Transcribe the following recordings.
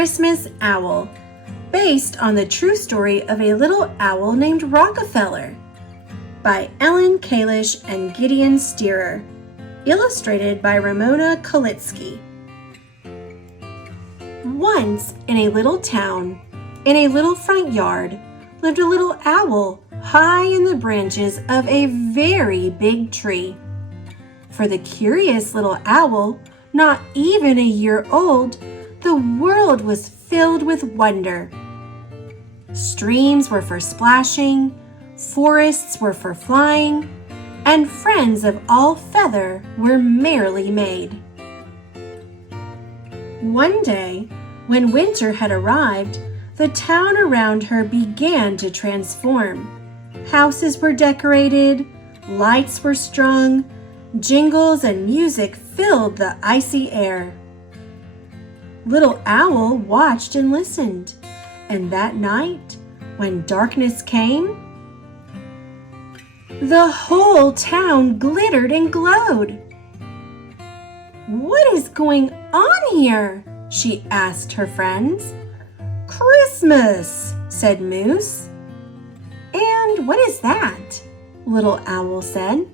Christmas Owl, based on the true story of a little owl named Rockefeller, by Kalish and Gideon Sterer, illustrated by Ramona Kaulitzki. Once, in a little town, in a little front yard, lived a little owl high in the branches of a very big tree. For the curious little owl, not even a year old, the world was filled with wonder. Streams were for splashing, forests were for flying, and friends of all feather were merrily made. One day, when winter had arrived, the town around her began to transform. Houses were decorated, lights were strung, jingles and music filled the icy air. Little Owl watched and listened, and that night, when darkness came, the whole town glittered and glowed. "What is going on here?" she asked her friends. "Christmas," said Moose. "And what is that?" Little Owl said.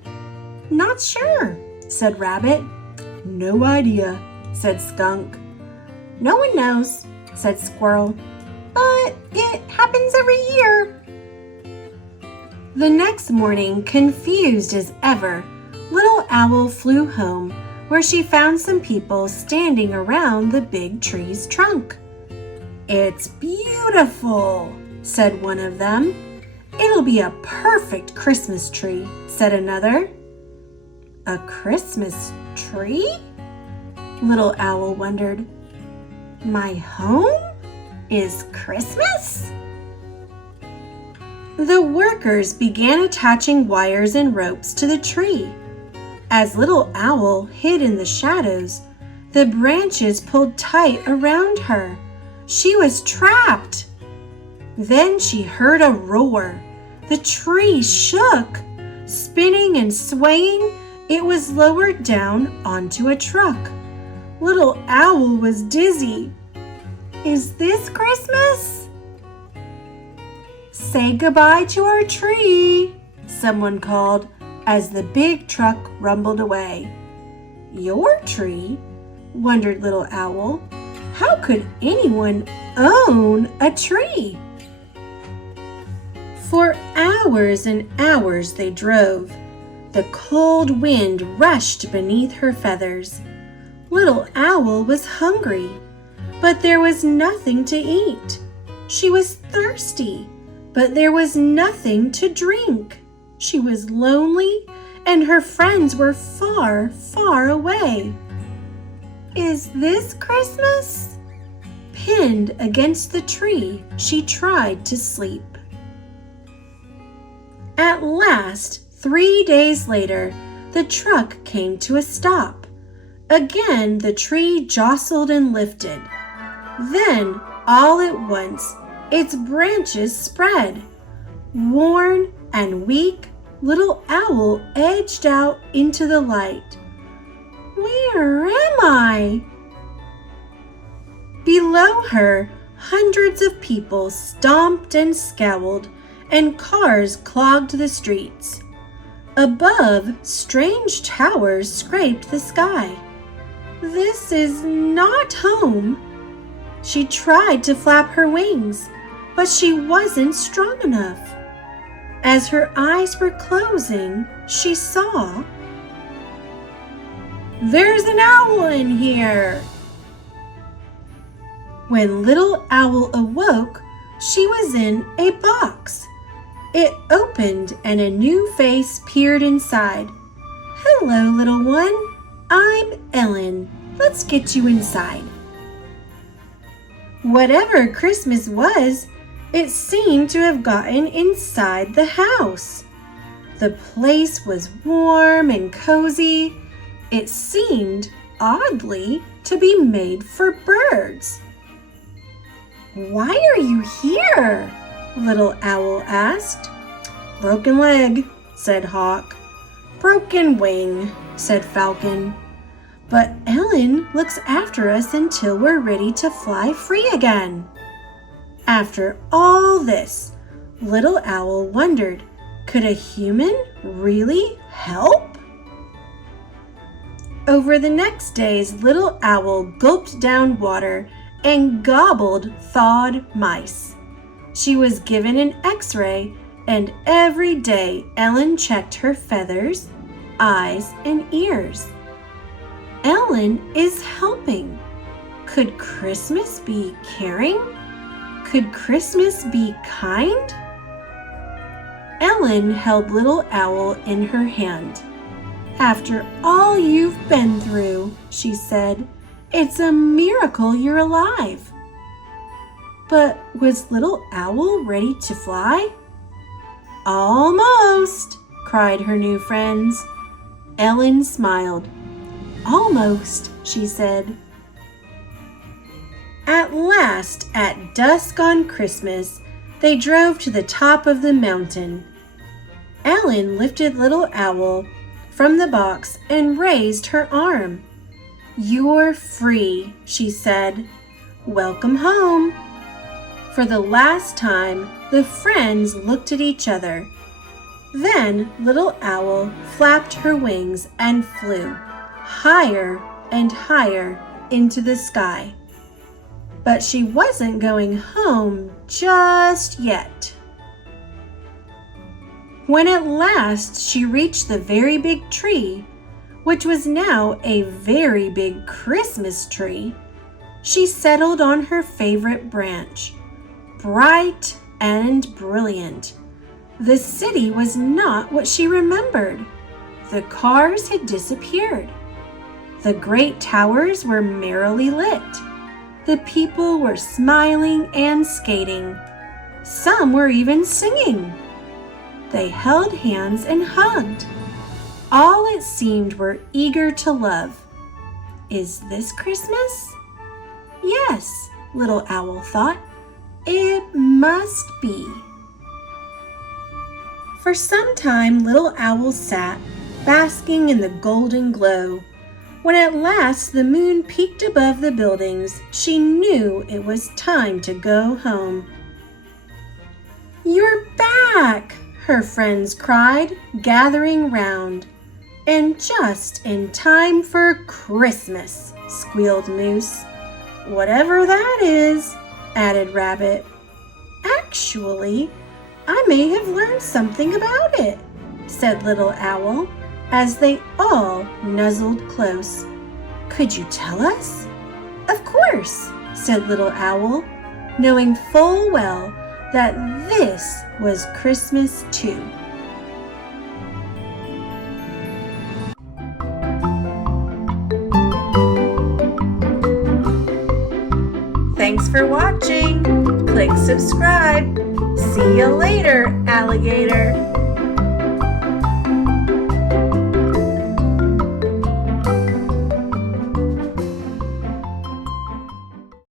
"Not sure," said Rabbit. "No idea," said Skunk. "No one knows," said Squirrel. "But it happens every year." The next morning, confused as ever, Little Owl flew home, where she found some people standing around the big tree's trunk. "It's beautiful," said one of them. "It'll be a perfect Christmas tree," said another. "A Christmas tree?" Little Owl wondered. "My home is Christmas?" The workers began attaching wires and ropes to the tree. As Little Owl hid in the shadows, the branches pulled tight around her. She was trapped. Then she heard a roar. The tree shook. Spinning and swaying, it was lowered down onto a truck. Little Owl was dizzy. "Is this Christmas?" "Say goodbye to our tree," someone called as the big truck rumbled away. "Your tree?" wondered Little Owl. "How could anyone own a tree?" For hours and hours they drove. The cold wind rushed beneath her feathers. Little Owl was hungry, but there was nothing to eat. She was thirsty, but there was nothing to drink. She was lonely, and her friends were far, far away. "Is this Christmas?" Pinned against the tree, she tried to sleep. At last, 3 days later, the truck came to a stop. Again, the tree jostled and lifted. Then, all at once, its branches spread. Worn and weak, Little Owl edged out into the light. "Where am I?" Below her, hundreds of people stomped and scowled, and cars clogged the streets. Above, strange towers scraped the sky. "This is not home." She tried to flap her wings, but she wasn't strong enough. As her eyes were closing, she saw, "There's an owl in here." When Little Owl awoke, she was in a box. It opened and a new face peered inside. "Hello, little one. I'm Ellen. Let's get you inside." Whatever Christmas was, it seemed to have gotten inside the house. The place was warm and cozy. It seemed, oddly, to be made for birds. "Why are you here?" Little Owl asked. "Broken leg," said Hawk. "Broken wing," said Falcon. But Ellen Ellen looks after us until we're ready to fly free again." After all this, Little Owl wondered, could a human really help? Over the next days, Little Owl gulped down water and gobbled thawed mice. She was given an X-ray, and every day Ellen checked her feathers, eyes, and ears. Ellen is helping. Could Christmas be caring? Could Christmas be kind? Ellen held Little Owl in her hand. "After all you've been through," she said, "it's a miracle you're alive." But was Little Owl ready to fly? "Almost," cried her new friends. Ellen smiled. "Almost," she said. At last, at dusk on Christmas, they drove to the top of the mountain. Ellen lifted Little Owl from the box and raised her arm. "You're free," she said. "Welcome home." For the last time, the friends looked at each other. Then Little Owl flapped her wings and flew higher and higher into the sky. But she wasn't going home just yet. When at last she reached the very big tree, which was now a very big Christmas tree, she settled on her favorite branch, bright and brilliant. The city was not what she remembered. The cars had disappeared. The great towers were merrily lit. The people were smiling and skating. Some were even singing. They held hands and hugged. All it seemed were eager to love. Is this Christmas? Yes, Little Owl thought. It must be. For some time, Little Owl sat, basking in the golden glow. When at last the moon peeked above the buildings, she knew it was time to go home. "You're back!" her friends cried, gathering round. "And just in time for Christmas," squealed Moose. "Whatever that is," added Rabbit. "Actually, I may have learned something about it," said Little Owl, as they all nuzzled close. "Could you tell us?" "Of course," said Little Owl, knowing full well that this was Christmas too. Thanks for watching. Click subscribe. See you later, alligator.